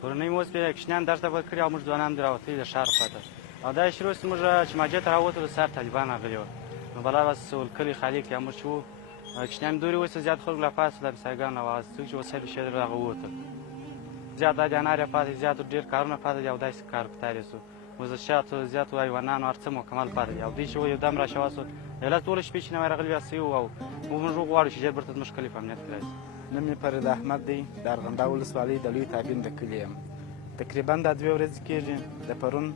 کورنۍ مو اوس پرې کوچنیان درس ته کړي او موږ ځوانان دې راوتلي د ښار خواته او دا شروع چې موږ چې ماجې ته راووتلو سر طالبان راغلي وو نو بلا بس کلي خالي کړي موږ چې وو کوچنیان دورې اوس زیات خلکو لا پاس د بسایګانو او څوک چې وسایل یې شیدل هغه ووتل زیات دا جانار یې پاتې زیات ډېر کارونه پاتې دي او داسې کار کتارې سو وزشاتو زیاتو حیوانانو هر څه مکمل پاتې دي او دوی چې یو دم راشوا سو علت ټوله شپې چې نوی راغلي بیا یو او موږ غواړو چې ژر بیرته زموږ کلي په امنیت کې راشي. نوم مې فرید احمد دی د ارغنده ولسوالۍ د لوی تابین د کلي یم. تقریبا دا 2 ورځې کېږي د پرون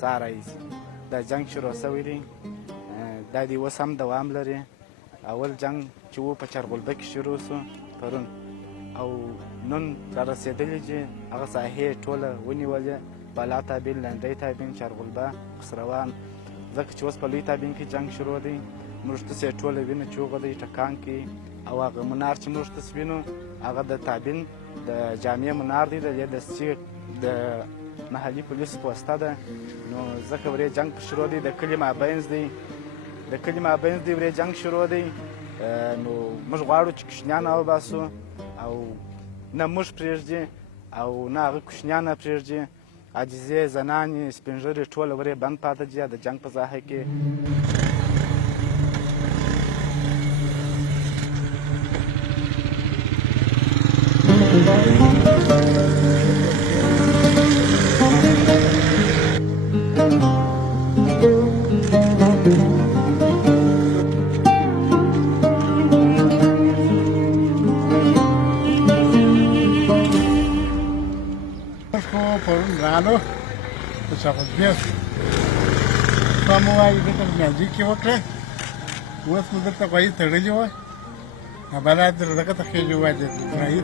سهار راهیسې دا جنګ شروع سوی دی. دا دی اوس هم دوام لري. اول جنګ چې و په چرغلبه کې شروع سو پرون او نن را رسېدلي چې هغه ساحې ټوله ونیولې بالا تابین لنډی تابین چرغلبه خسروان ځکه چې اوس په لوی تابین کې جنګ شروع دی. موږ تاسې ټوله وینه چې وغه دی ټکان کې او هغه منار چې موږ تاسې وینو هغه د تابین د جامع منار دی د سیغ د محلي پولیسو په واسطه ده. نو ځکه ورې جنګ په شروع دی د کلي مابینځ دی ورې جنګ شروع دی. نو موږ غواړو چې کوچنیان وباسو او نه موږ پرېږدي او نه هغه کوچنیان پرېږدي. عاجزې زنانې سپین ږیري ټوله ورې بند پاتې دي د جنګ په ساحه کې. پرون رالو په چاغوزبې تا مو وایي دلته میانجۍ کې وکړه اوس مو دلته غوایي تړلې وه بلا دغه ته خېږي وایي